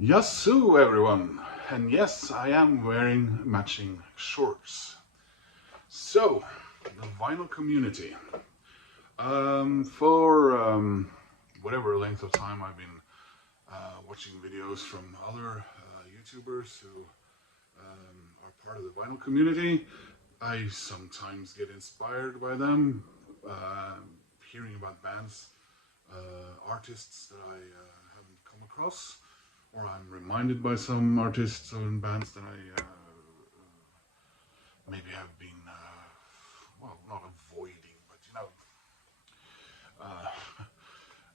Yassoo everyone! And yes, I am wearing matching shorts. So, the vinyl community. For whatever length of time I've been watching videos from other YouTubers who are part of the vinyl community, I sometimes get inspired by them, uh, hearing about bands, artists that I haven't come across, or I'm reminded by some artists and bands that I maybe have been, well, not avoiding, but uh,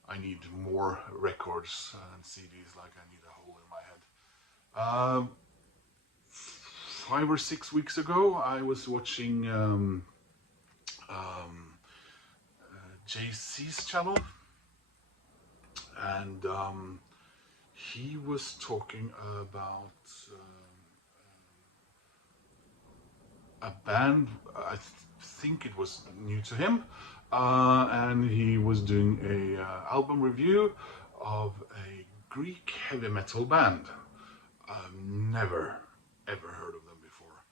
I need more records and CDs like I need a hole in my head. 5 or 6 weeks ago, I was watching um, JC's channel, and he was talking about a band. I think it was new to him, and he was doing a album review of a Greek heavy metal band. I've never ever heard of them before.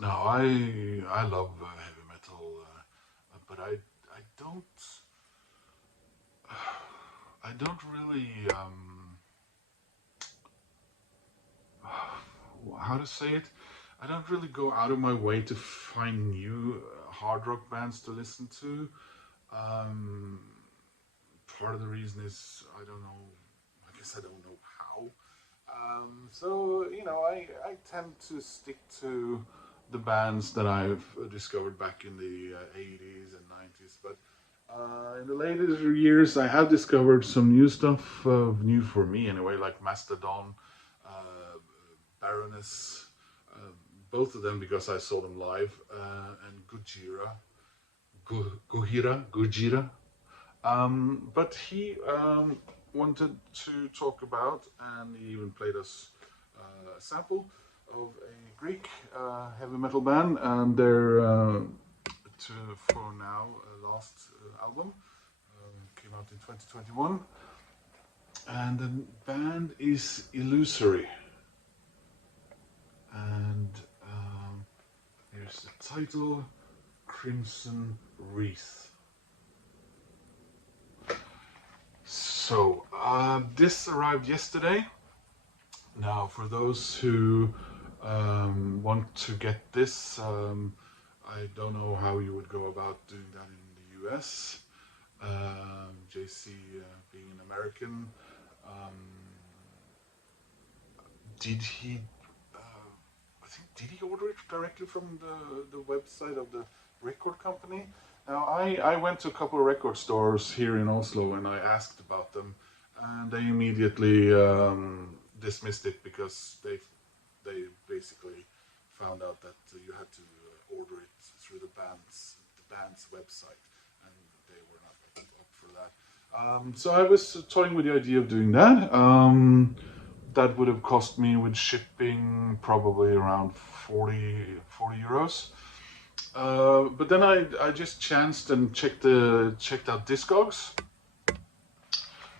Now I love heavy metal, but I don't really how to say it. I don't really go out of my way to find new hard rock bands to listen to. Um, Part of the reason is I don't know. I guess I don't know how. So I tend to stick to the bands that I've discovered back in the 80s and 90s. But in the later years, I have discovered some new stuff, new for me anyway, like Mastodon, uh, Baroness, uh, both of them because I saw them live, and Gujira. But he wanted to talk about, and he even played us a sample of a Greek heavy metal band and their, for now, last album. Came out in 2021. And the band is Illusory. And here's the title, Crimson Wreath. So, this arrived yesterday. Now, for those who want to get this, I don't know how you would go about doing that in the US. JC being an American, um, did he? I think did he order it directly from the website of the record company? Now, I went to a couple of record stores here in Oslo and I asked about them, and they immediately dismissed it because they basically found out that you had to order it through the band's website, and they were not up for that. So I was toying with the idea of doing that. That would have cost me with shipping probably around 40 euros. But then I just chanced and checked out Discogs,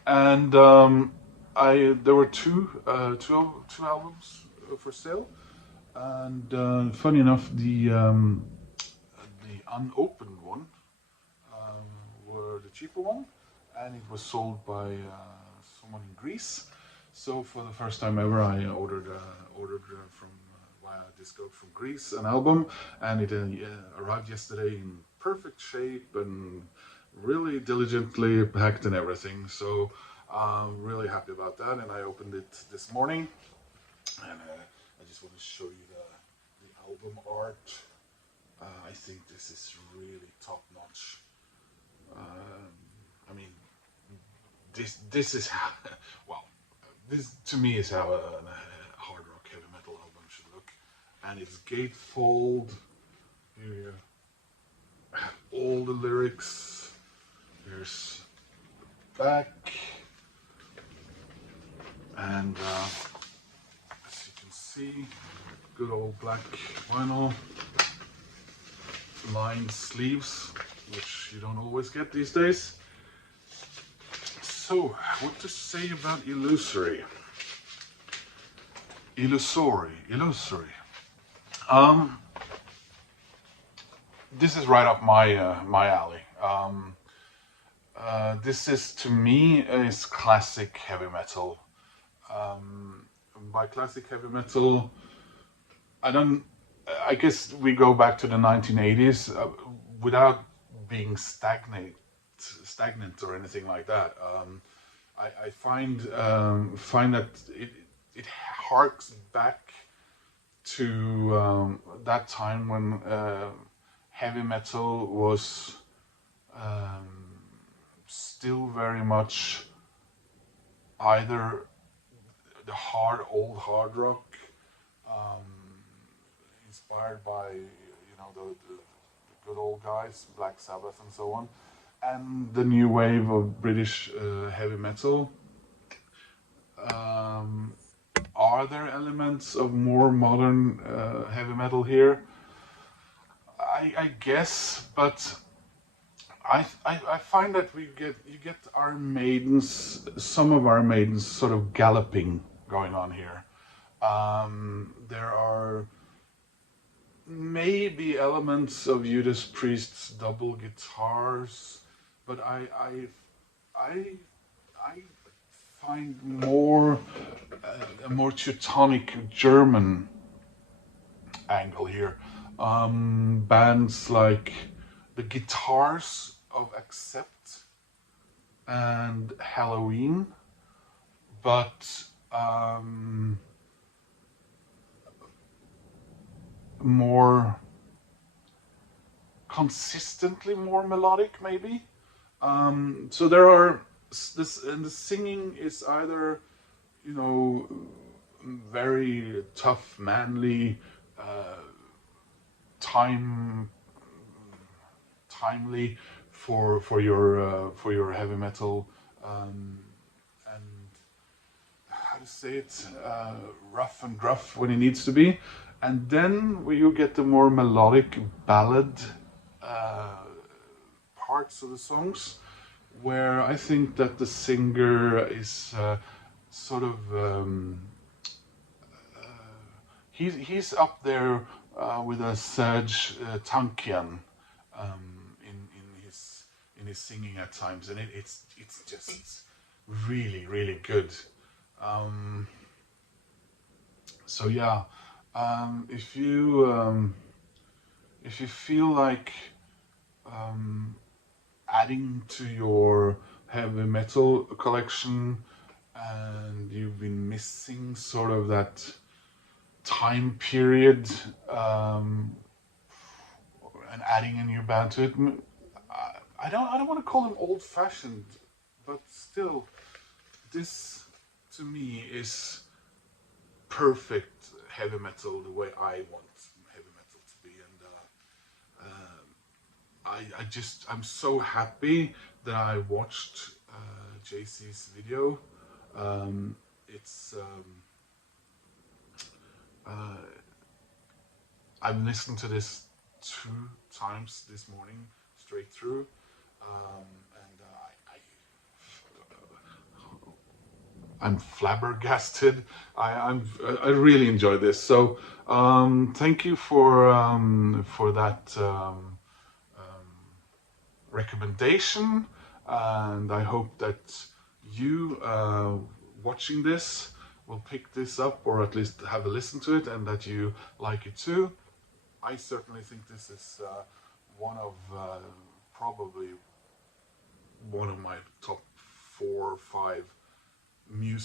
and there were two albums for sale, and funny enough, the unopened one were the cheaper one, and it was sold by someone in Greece. So for the first time ever, I ordered from via Discog from Greece an album, and it arrived yesterday in perfect shape and really diligently packed and everything. So I'm really happy about that, and I opened it this morning, and I just want to show you the album art. I think this is really top notch. I mean, this is how, well, this to me is how a hard rock heavy metal album should look, and it's gatefold. Here you have all the lyrics. Here's back, and as you can see, good old black vinyl, lined sleeves, which you don't always get these days. So, what to say about Illusory? Illusory. This is right up my alley. This is, to me, is classic heavy metal. By classic heavy metal, I guess we go back to the 1980s without being stagnant or anything like that. I find that it harks back to that time when heavy metal was still very much either the old hard rock, inspired by the good old guys, Black Sabbath and so on, and the new wave of British heavy metal. Are there elements of more modern heavy metal here? I guess, but I find that you get our maidens, some of our maidens, sort of galloping going on here. There are maybe elements of Judas Priest's double guitars, but I find more a more Teutonic German angle here. Bands like the guitars of Accept and Halloween, but more consistently more melodic, maybe. So there are this, and the singing is either, very tough, manly, timely for your heavy metal, and how to say it, rough and gruff when it needs to be, and then where you get the more melodic ballad parts of the songs, where I think that the singer is sort of he's up there with a Serge Tankian in his singing at times, and it's just really good. So yeah, if you feel like adding to your heavy metal collection, and you've been missing sort of that time period, and adding a new band to it, I don't want to call them old-fashioned, but still, this to me is perfect heavy metal the way I want heavy metal to be, and I'm so happy that I watched JC's video. I've listened to this 2 times this morning straight through, and I'm flabbergasted. I really enjoy this. So thank you for that recommendation, and I hope that you watching this will pick this up, or at least have a listen to it, and that you like it too. I certainly think this is probably one of my top 4 or 5 new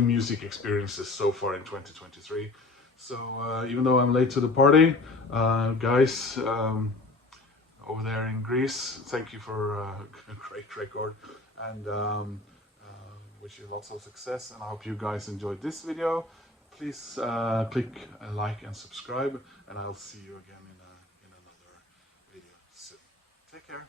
music experiences so far in 2023. So even though I'm late to the party, guys over there in Greece, thank you for a great record, and wish you lots of success, and I hope you guys enjoyed this video. Please click like and subscribe, and I'll see you again in another video soon. Take care.